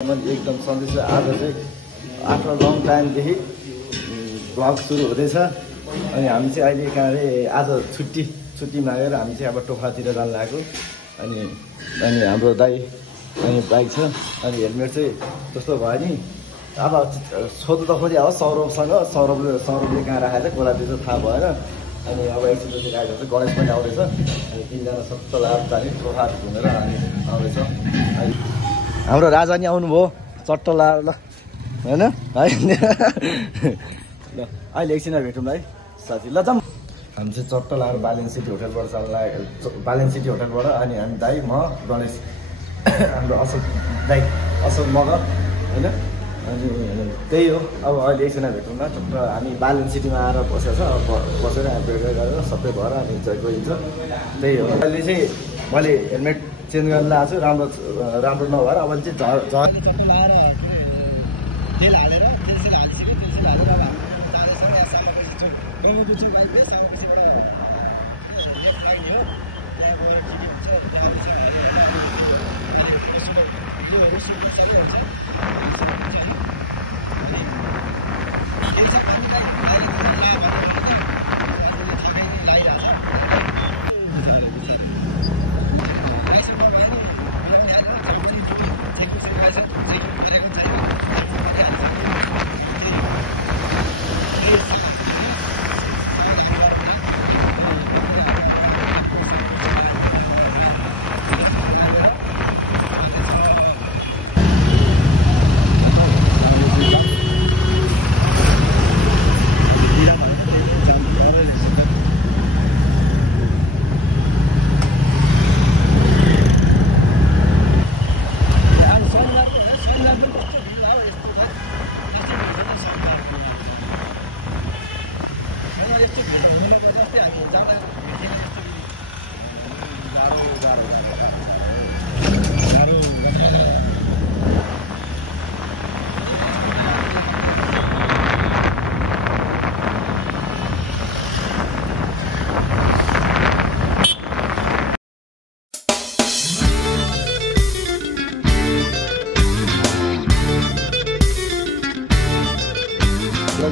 एकदम सन्देश आज चाहिँ आफ्टर लङ टाइमदेखि ब्लग सुरु हुँदैछ अनि हामी चाहिँ अहिले कहाँ अरे आज छुट्टी मागेर हामी चाहिँ अब टोखातिर जान लागेको अनि हाम्रो दाइ अनि बाइक छ अनि हेलमेट चाहिँ जस्तो भयो नि अब सोध्नु त खोजी अब सौरभले कहाँ राखेको छ कोलातिर चाहिँ थाहा भएन अनि अब एकछिन चाहिँ राखेको छ गणेश पनि आउँदैछ अनि तिनजना सबै लाभ जाने टोखा घुमेर हामी आउँदैछ अनि हाम्रो राजा नि आउनुभयो चट्ट लाएर ल होइन है ल अहिले एकछिनमा भेटौँ है साथी ल जाऊँ हामी चाहिँ चट्ट लाएर बालेन सिटी होटलबाट जान लाग्यो बालेन सिटी होटलबाट अनि हामी दाइ म गणेश हाम्रो असल मगर होइन अनि त्यही हो अब अहिले एकछिनमा भेटौँ न चट्ट हामी बालेन सिटीमा आएर बसेको छ अब बसेर भेट गरेर सबै भएर अनि गइन्छ त्यही हो अहिले चाहिँ मैले हेलमेट चेन्ज गर्न लगाएको छु राम्रो नभएर अब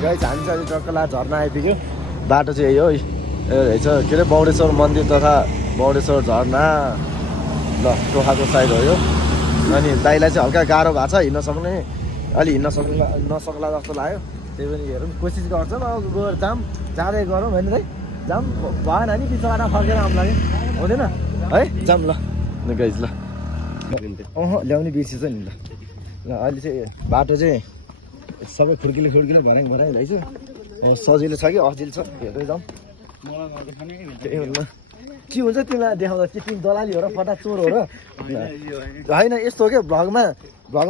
गाइस हामी चाहिँ टक्कला झर्ना आइपुग्यो बाटो चाहिँ यही हो रहेछ के अरे बौडेश्वर मन्दिर तथा बौडेश्वर झर्ना ल टोखाको साइड हो यो अनि दाइलाई चाहिँ हल्का गाह्रो भएको छ हिँड्न सक्ने अलि हिँड्न नसक्ला जस्तो लाग्यो त्यही पनि हेरौँ कोसिस गर्छौँ अब गएर जाँदै गरौँ होइन दाइ जाम भएन नि बिचबाट फर्केर आउनु लाग्यो हुँदैन है जाम ल गाइस ल ल्याउने बिर्सिन्छ नि ल अहिले चाहिँ बाटो चाहिँ सबै खुड्किलो भराइ रहेछ सजिलो छ कि अजिलो छ हेर्दै जाउँ त्यही हो के हुन्छ तिमीलाई देखाउँदा के तिमी दलाली हो र फटा चोर हो र होइन यस्तो हो क्या भ्लगमा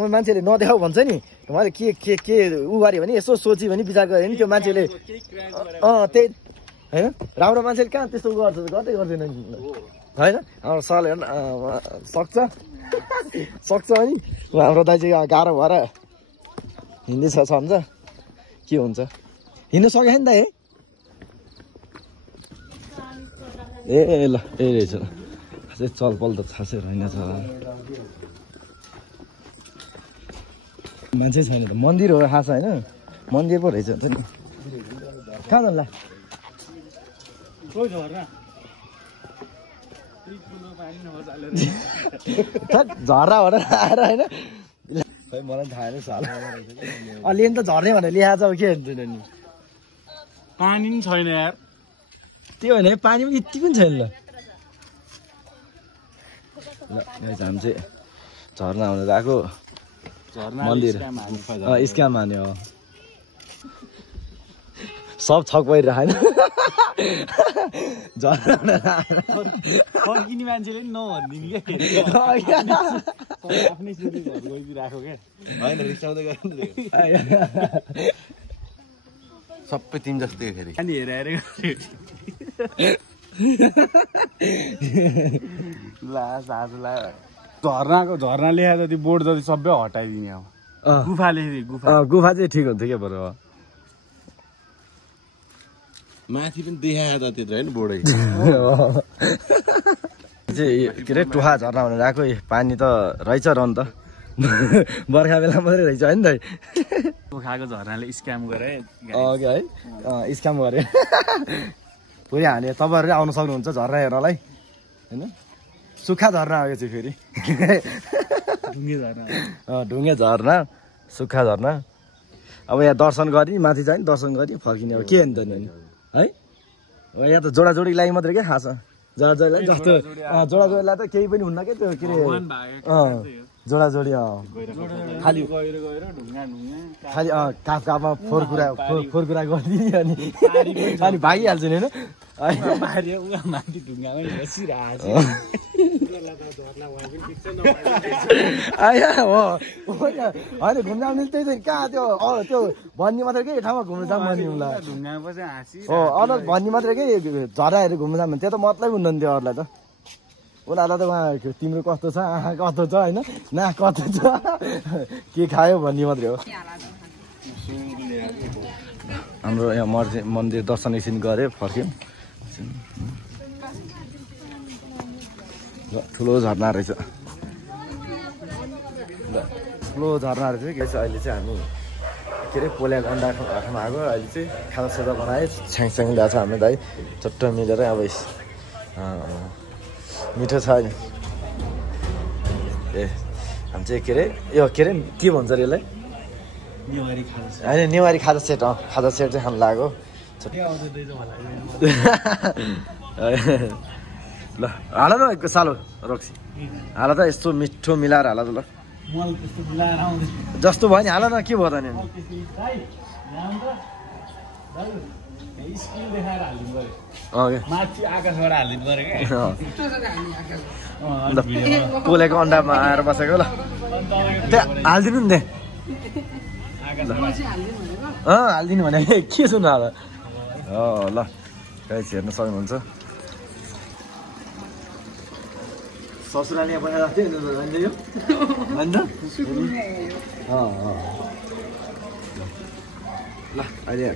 मान्छेले नदेखाऊ भन्छ नि मैले के उ गऱ्यो भने यसो सोच्यो भने विचार गऱ्यो भने त्यो मान्छेले त्यही होइन राम्रो मान्छेले कहाँ त्यस्तो गर्दै गर्दैन नि होइन हाम्रो सरले सक्छ अनि हाम्रो दाइ चाहिँ गाह्रो भएर हिँड्दैछ सम्झ के हुन्छ हिँड्नु सक्यो नि त ए ल ए रहेछ खासै चलपल त खासै रहेनछ मान्छे छैन त मन्दिर हो खास होइन मन्दिर पो रहेछ त नि कहाँ जान्ला झर्रा भनेर आएर होइन खै मलाई थाहा नै छ अलि त झर्ने भनेर ल्याएको छ के हुन्छ नि पानी पनि छैन यार त्यो होइन पानी पनि यति पनि छैन ल हामी चाहिँ झर्ना हुन गएको मन्दिर स्क्याम हान्यो सब छक भइरहेको झर्ना फर्किने मान्छेले पनि नभनिदिने क्या आफ्नै गइदिरहेको क्या होइन रिसाउँदै गर्नु सबै तिमी जस्तै फेरि अनि हेरेर झर्ना लेखा जति बोर्ड जति सबै हटाइदिने अब गुफा चाहिँ ठिक हुन्छ क्या बरु माथि पनि देखाएको त त्यत्रो होइन बोर्डै चाहिँ के अरे टुहा झर्ना भनेर आएको पानी त रहेछ र नि त बर्खा बेला मात्रै रहेछ होइन त खाएको झरनाले स्क्याम गरे ओके है स्क्याम गरे पुरै हाने तपाईँहरू आउनु सक्नुहुन्छ झर्ना हेर्नलाई होइन सुक्खा झर्ना हो यो चाहिँ फेरि ढुङ्गे झर्ना सुक्खा झर्ना अब यहाँ दर्शन गरी माथि चाहिँ दर्शन गरी फर्किने अब के अन्त नि है यहाँ त जोडाजोडीको लागि मात्रै क्या खास जोडाजोडीलाई जस्तो जोडाजोडीलाई त केही पनि हुन्न क्या त्यो के अरे जोडाजोडी खालि खालि काफ काफमा फोहोर कुरा गरिदिने अनि भागिहाल्छ नि होइन होइन घुम्न आउने त्यही त कहाँ त्यो भन्ने मात्रै के ठाउँमा घुम्नु जाऊँ भन्ने होला हो अरू भन्ने मात्रै के झराहरू घुम्नु जाऊँ भने त्यो त मतलब हुँदैन थियो अरूलाई त उनीहरूलाई त उहाँ तिम्रो कस्तो छ आँखा कस्तो छ होइन ना कस्तो छ के खायो भन्ने मात्रै हो हाम्रो यहाँ मन्दिर दर्शन एकछिन गऱ्यो फर्क्यौँ ठुलो झर्ना रहेछ ठुलो झर्ना रहेछ के चाहिँ अहिले चाहिँ हामी के अरे पोल्याको अन्डा घाटमा आएको अहिले चाहिँ खाना साजा बनायो छ्याङछ्याङ ल्याएको छ हाम्रो दाइ चट्ट मिलेर अब मिठो छ अहिले ए हामी चाहिँ के अरे यो के अरे के भन्छ अरे यसलाई होइन नेवारी खाजा सेट खाजा सेट चाहिँ खानु लाग्यो ल हाल न सालो रक्सी हाल त यस्तो मिठो मिलाएर हाल त ल जस्तो भयो नि हाल न के भयो त नि पोलेको अन्डामा आएर बसेको ल त्यहाँ हालिदिनु नि त्यहाँ हालिदिनु भने के सुन्नु हाल ल गाइस हेर्न सक्नुहुन्छ ससुराले बनाएर ल अहिले